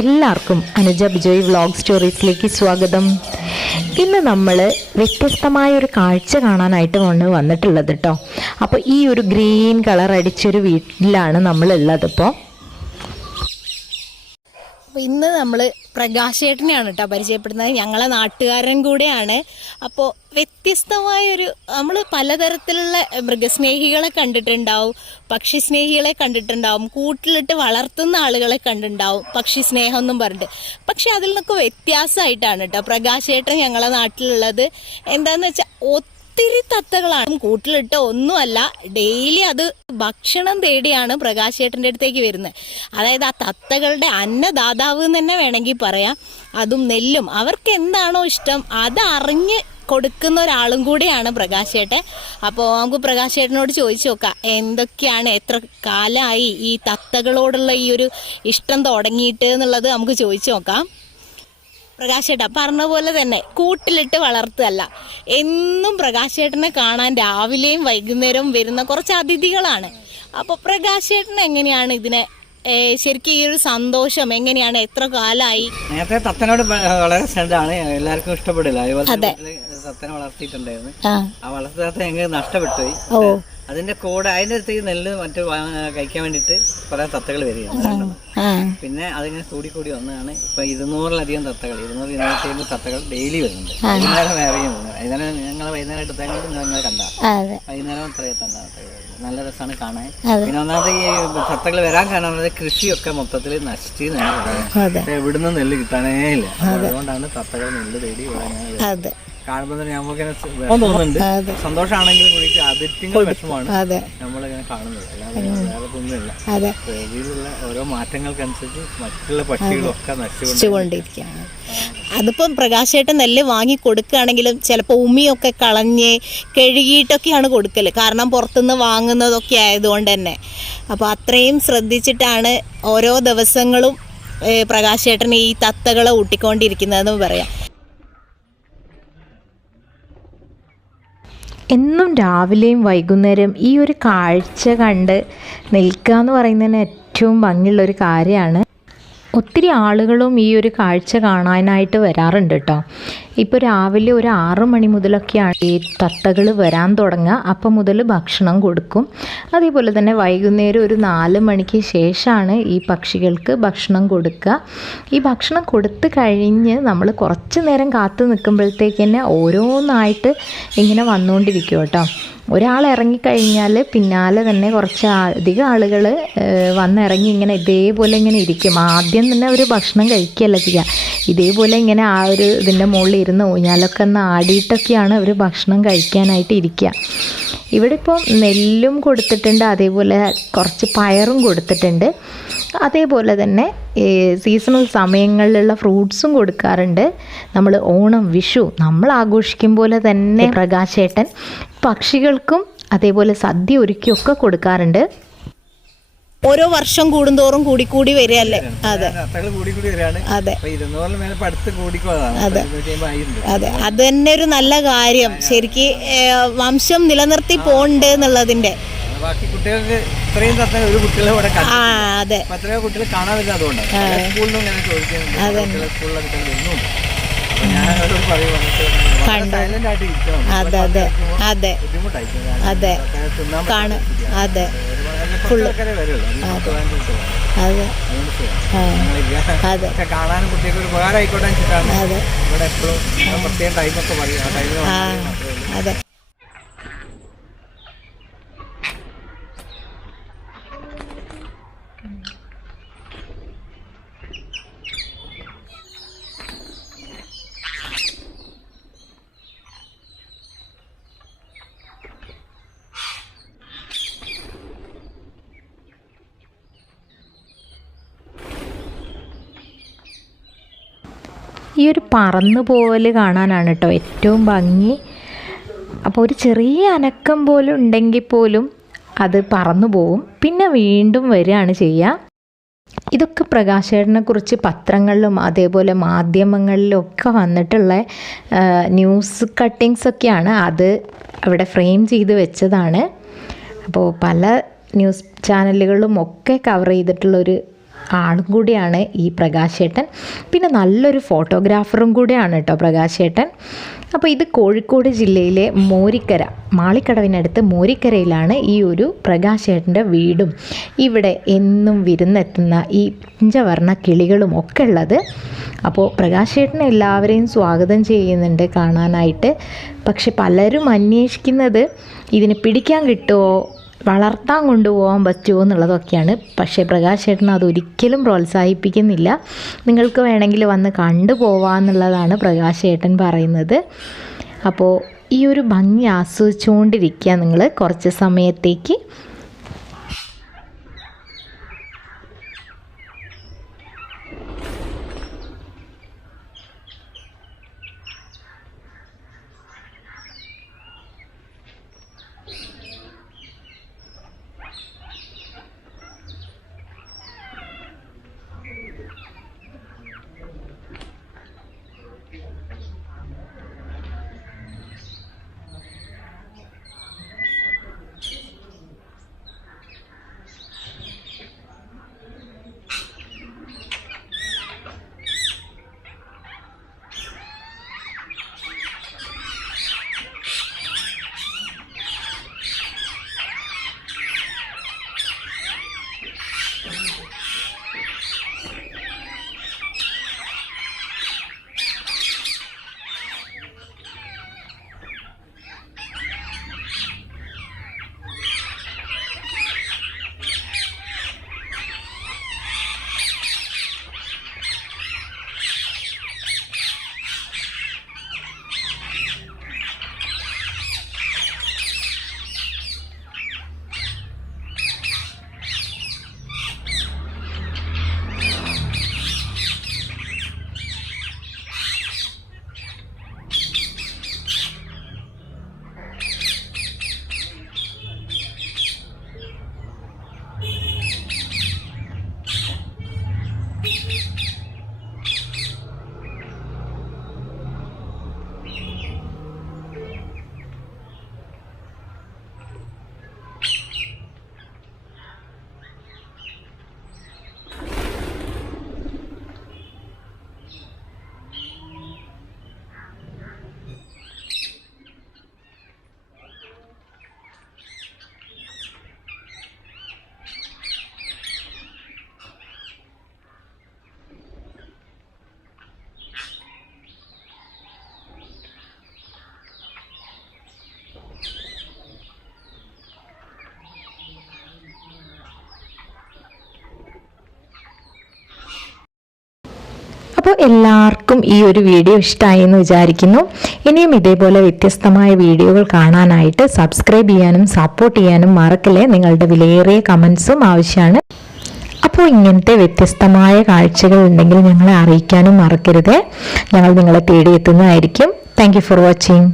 എല്ലാവർക്കും അനുജ ബിജോയ് വ്ളോഗ് സ്റ്റോറീസിലേക്ക് സ്വാഗതം. ഇന്ന് നമ്മൾ വ്യത്യസ്തമായ ഒരു കാഴ്ച കാണാനായിട്ട് കൊണ്ട് വന്നിട്ടുള്ളത് കേട്ടോ അപ്പോൾ ഈ ഒരു ഗ്രീൻ കളർ അടിച്ചൊരു വീട്ടിലാണ് നമ്മളുള്ളത്. ഇപ്പോൾ അപ്പോൾ ഇന്ന് നമ്മൾ പ്രകാശേട്ടനെയാണ് കേട്ടോ പരിചയപ്പെടുന്നത്. ഞങ്ങളെ നാട്ടുകാരൻ കൂടെയാണ്. അപ്പോൾ വ്യത്യസ്തമായൊരു നമ്മൾ പലതരത്തിലുള്ള മൃഗസ്നേഹികളെ കണ്ടിട്ടുണ്ടാവും പക്ഷി സ്നേഹികളെ കണ്ടിട്ടുണ്ടാവും കൂട്ടിലിട്ട് വളർത്തുന്ന ആളുകളെ കണ്ടിട്ടുണ്ടാവും പക്ഷി സ്നേഹം എന്നും പറഞ്ഞിട്ട്. പക്ഷെ അതിൽ നിന്നൊക്കെ വ്യത്യാസമായിട്ടാണ് കേട്ടോ പ്രകാശേട്ടൻ ഞങ്ങളെ നാട്ടിലുള്ളത്. എന്താന്ന് വെച്ചാൽ ഒത്തിരി തത്തകളാണ്. കൂട്ടിലിട്ട് ഒന്നുമല്ല ഡെയിലി അത് ഭക്ഷണം തേടിയാണ് പ്രകാശേട്ടന്റെ അടുത്തേക്ക് വരുന്നത്. അതായത് ആ തത്തകളുടെ അന്നദാതാവ് എന്ന് തന്നെ വേണമെങ്കിൽ പറയാം. അതും നെല്ലും. അവർക്ക് എന്താണോ ഇഷ്ടം അത് അറിഞ്ഞ് കൊടുക്കുന്ന ഒരാളും കൂടിയാണ് പ്രകാശേട്ടൻ അപ്പോൾ നമുക്ക് പ്രകാശേട്ടനോട് ചോദിച്ചു നോക്കാം എന്തൊക്കെയാണ് എത്ര കാലമായി ഈ തത്തകളോടുള്ള ഈ ഒരു ഇഷ്ടം തുടങ്ങിയിട്ട് എന്നുള്ളത് നമുക്ക് ചോദിച്ചു നോക്കാം. പ്രകാശേട്ട പറഞ്ഞ പോലെ തന്നെ കൂട്ടിലിട്ട് വളർത്തുകയല്ല. എന്നും പ്രകാശേട്ടനെ കാണാൻ രാവിലെയും വൈകുന്നേരവും വരുന്ന കുറച്ച് അതിഥികളാണ്. അപ്പോൾ പ്രകാശേട്ടൻ എങ്ങനെയാണ് ഇതിനെ ശരിക്കും ഈ ഒരു സന്തോഷം എങ്ങനെയാണ് എത്ര കാലമായി? നേരത്തെ തത്തനോട് വളരെ സ്നേഹമാണ്. എല്ലാവർക്കും ഇഷ്ടപ്പെടില്ല. അതുപോലെ തത്തനെ വളർത്തിയിട്ടുണ്ടായിരുന്നു. ആ. വളർത്തി നഷ്ടപ്പെട്ടു അതിന്റെ കൂടെ അതിന്റെ അടുത്തേക്ക് നെല്ല് മറ്റു കഴിക്കാൻ വേണ്ടിയിട്ട് കുറെ തത്തകൾ വരികയാണ്. പിന്നെ അതിങ്ങനെ കൂടി കൂടി വന്നതാണ്. ഇപ്പൊ ഇരുന്നൂറിലധികം തത്തകൾ ഇരുന്നൂറ് ഇരുന്നൂറ്റി തത്തകൾ ഡെയിലി വരുന്നുണ്ട്. വൈകുന്നേരം വേറെയും വൈകുന്നേരം ഞങ്ങൾ വൈകുന്നേരം എടുത്തേക്കൊണ്ട് ഞങ്ങൾ കണ്ട. വൈകുന്നേരം അത്രയും തന്നെ തത്തകൾ നല്ല രസമാണ് കാണാൻ. പിന്നെ ഒന്നാമത് ഈ തത്തകൾ വരാൻ കാരണം കൃഷിയൊക്കെ മൊത്തത്തിൽ നശിച്ചു എവിടുന്ന് പക്ഷേ ഇവിടുന്ന് നെല്ല് കിട്ടാനേ ഇല്ല. അതുകൊണ്ടാണ് തത്തകൾ നെല്ല് തേടി ഇവിടെ കാണുമ്പോൾ തന്നെ നമുക്കിങ്ങനെ വിഷമം തോന്നുന്നുണ്ട് അതെ. സന്തോഷമാണെങ്കിലും കൂടിയിട്ട് അതിഥ്യങ്ങൾ വിഷമമാണ്. അതെ. നമ്മളിങ്ങനെ കാണുന്നത്. അല്ലാതെ വേറെ ഒന്നുമില്ല അതെ. പ്രകൃതിയിലുള്ള ഓരോ മാറ്റങ്ങൾക്കനുസരിച്ച് മറ്റുള്ള പക്ഷികളൊക്കെ നശിച്ചുകൊണ്ട് വെച്ചുകൊണ്ടിരിക്കുകയാണ് അതിപ്പം പ്രകാശേട്ടൻ നെല്ല് വാങ്ങി കൊടുക്കുകയാണെങ്കിലും ചിലപ്പോൾ ഉമ്മിയൊക്കെ കളഞ്ഞ് കഴുകിയിട്ടൊക്കെയാണ് കൊടുക്കൽ കാരണം പുറത്തുനിന്ന് വാങ്ങുന്നതൊക്കെ ആയതുകൊണ്ട് തന്നെ. അപ്പോൾ അത്രയും ശ്രദ്ധിച്ചിട്ടാണ് ഓരോ ദിവസങ്ങളും പ്രകാശേട്ടൻ ഈ തത്തകളെ ഊട്ടിക്കൊണ്ടിരിക്കുന്നതെന്ന് പറയാം. എന്നും രാവിലെയും വൈകുന്നേരം ഈ ഒരു കാഴ്ച കണ്ട് നിൽക്കുക എന്ന് പറയുന്നതിന് ഏറ്റവും ഭംഗിയുള്ളൊരു കാര്യമാണ്. ഒത്തിരി ആളുകളും ഈ ഒരു കാഴ്ച കാണാനായിട്ട് വരാറുണ്ട് കേട്ടോ. ഇപ്പോൾ രാവിലെ ഒരു ആറ് മണി മുതലൊക്കെയാണ് ഈ തത്തകൾ വരാൻ തുടങ്ങുക. അപ്പം മുതൽ ഭക്ഷണം കൊടുക്കും. അതേപോലെ തന്നെ വൈകുന്നേരം ഒരു നാല് മണിക്ക് ശേഷമാണ് ഈ പക്ഷികൾക്ക് ഭക്ഷണം കൊടുക്കുക. ഈ ഭക്ഷണം കൊടുത്തു കഴിഞ്ഞ് നമ്മൾ കുറച്ച് നേരം കാത്തു നിൽക്കുമ്പോഴത്തേക്ക് തന്നെ ഓരോന്നായിട്ട് ഇങ്ങനെ വന്നുകൊണ്ടിരിക്കും കേട്ടോ. ഒരാൾ ഇറങ്ങിക്കഴിഞ്ഞാൽ പിന്നാലെ തന്നെ കുറച്ച് അധികം ആളുകൾ വന്നിറങ്ങി ഇങ്ങനെ ഇതേപോലെ ഇങ്ങനെ ഇരിക്കും. ആദ്യം തന്നെ അവർ ഭക്ഷണം കഴിക്കുകയല്ല ചെയ്യുക ഇതേപോലെ ഇങ്ങനെ ആ ഒരു ഇതിന്റെ മുകളിൽ ഇരുന്ന് ഊഞ്ഞാലൊക്കെ ഒന്ന് ആടിയിട്ടൊക്കെയാണ് അവർ ഭക്ഷണം കഴിക്കാനായിട്ട് ഇരിക്കുക ഇവിടെ ഇപ്പോൾ നെല്ലും കൊടുത്തിട്ടുണ്ട് അതേപോലെ കുറച്ച് പയറും കൊടുത്തിട്ടുണ്ട്. അതേപോലെ തന്നെ ഈ സീസണൽ സമയങ്ങളിലുള്ള ഫ്രൂട്ട്സും കൊടുക്കാറുണ്ട്. നമ്മൾ ഓണം വിഷു നമ്മൾ ആഘോഷിക്കും പോലെ തന്നെ പ്രകാശേട്ടൻ പക്ഷികൾക്കും അതേപോലെ സദ്യ ഒരുക്കിയൊക്കെ കൊടുക്കാറുണ്ട്. ഓരോ വർഷം കൂടുന്തോറും കൂടി കൂടി വരികയല്ലേ? അതെ അതെ. അതെ. അതെ. അത്. തന്നെ ഒരു നല്ല കാര്യം. ശരിക്ക് വംശം നിലനിർത്തി പോണ്ട് എന്നുള്ളതിന്റെ ബാക്കി കുട്ടികൾക്ക് ഇത്രയും തന്നെ ഒരു കുട്ടികളെ ഇവിടെ ആ അതെ. അത്രയോ കുട്ടികൾ കാണാൻ വരുന്നത് അതുകൊണ്ടാണ് സ്കൂളിലും ഇങ്ങനെ ചോദിക്കുന്നുണ്ട്. സ്കൂളിലെ കുട്ടികൾ ഞാൻ അതെ അതെ. അതെ. അതെ. കാണും. അതെ. കുട്ടികളാണ്. അതെ. അതുകൊണ്ട്. അതെ. കാണാനും കുട്ടികൾക്ക് ഒരു ഉപകാരം ആയിക്കോട്ടെ അതെ. ഇവിടെ എപ്പോഴും പ്രത്യേകം ടൈമൊക്കെ പറയും ആ ടൈമിൽ ആ അതെ ഈ ഒരു പറന്നു പോവൽ കാണാനാണ് കേട്ടോ ഏറ്റവും ഭംഗി. അപ്പോൾ ഒരു ചെറിയ അനക്കം പോലും ഉണ്ടെങ്കിൽ പോലും അത് പറന്നു പോവും. പിന്നെ വീണ്ടും വരികയാണ് ചെയ്യുക. ഇതൊക്കെ പ്രകാശേട്ടനെ കുറിച്ച് പത്രങ്ങളിലും അതേപോലെ മാധ്യമങ്ങളിലും ഒക്കെ വന്നിട്ടുള്ള ന്യൂസ് കട്ടിങ്സ് ഒക്കെയാണ് അത് അവിടെ ഫ്രെയിം ചെയ്ത് വെച്ചതാണ്. അപ്പോൾ പല ന്യൂസ് ചാനലുകളും ഒക്കെ കവർ ചെയ്തിട്ടുള്ളൊരു ആളും കൂടിയാണ് ഈ പ്രകാശേട്ടൻ. പിന്നെ നല്ലൊരു ഫോട്ടോഗ്രാഫറും കൂടിയാണ് കേട്ടോ പ്രകാശേട്ടൻ. അപ്പോൾ ഇത് കോഴിക്കോട് ജില്ലയിലെ മോരിക്കര മാളിക്കടവിനടുത്ത് മോരിക്കരയിലാണ് ഈ ഒരു പ്രകാശേട്ടന്റെ വീടും. ഇവിടെ എന്നും വിരുന്നെത്തുന്ന ഈ പിഞ്ചവർണ കിളികളും ഒക്കെ ഉള്ളത്. അപ്പോൾ പ്രകാശേട്ടൻ എല്ലാവരെയും സ്വാഗതം ചെയ്യുന്നുണ്ട് കാണാനായിട്ട്. പക്ഷെ പലരും അന്വേഷിക്കുന്നത് ഇതിനെ പിടിക്കാൻ കിട്ടുമോ വളർത്താൻ കൊണ്ടുപോകാൻ പറ്റുമോ എന്നുള്ളതൊക്കെയാണ്. പക്ഷേ പ്രകാശ് ചേട്ടൻ അതൊരിക്കലും പ്രോത്സാഹിപ്പിക്കുന്നില്ല. നിങ്ങൾക്ക് വേണമെങ്കിൽ വന്ന് കണ്ടു പോവാന്നുള്ളതാണ് പ്രകാശ് ചേട്ടൻ പറയുന്നത്. അപ്പോൾ ഈ ഒരു ഭംഗി ആസ്വദിച്ചുകൊണ്ടിരിക്കുക നിങ്ങൾ കുറച്ച് സമയത്തേക്ക്. അപ്പോൾ എല്ലാവർക്കും ഈ ഒരു വീഡിയോ ഇഷ്ടമായി എന്ന് വിചാരിക്കുന്നു. ഇനിയും ഇതേപോലെ വ്യത്യസ്തമായ വീഡിയോകൾ കാണാനായിട്ട് സബ്സ്ക്രൈബ് ചെയ്യാനും സപ്പോർട്ട് ചെയ്യാനും മറക്കല്ലേ. നിങ്ങളുടെ വിലയേറിയ കമൻസും ആവശ്യമാണ്. അപ്പോൾ ഇങ്ങനത്തെ വ്യത്യസ്തമായ കാഴ്ചകൾ ഉണ്ടെങ്കിൽ ഞങ്ങളെ അറിയിക്കാനും മറക്കരുത്. ഞങ്ങൾ നിങ്ങളെ തേടിയെത്തുന്നതായിരിക്കും. Thank for watching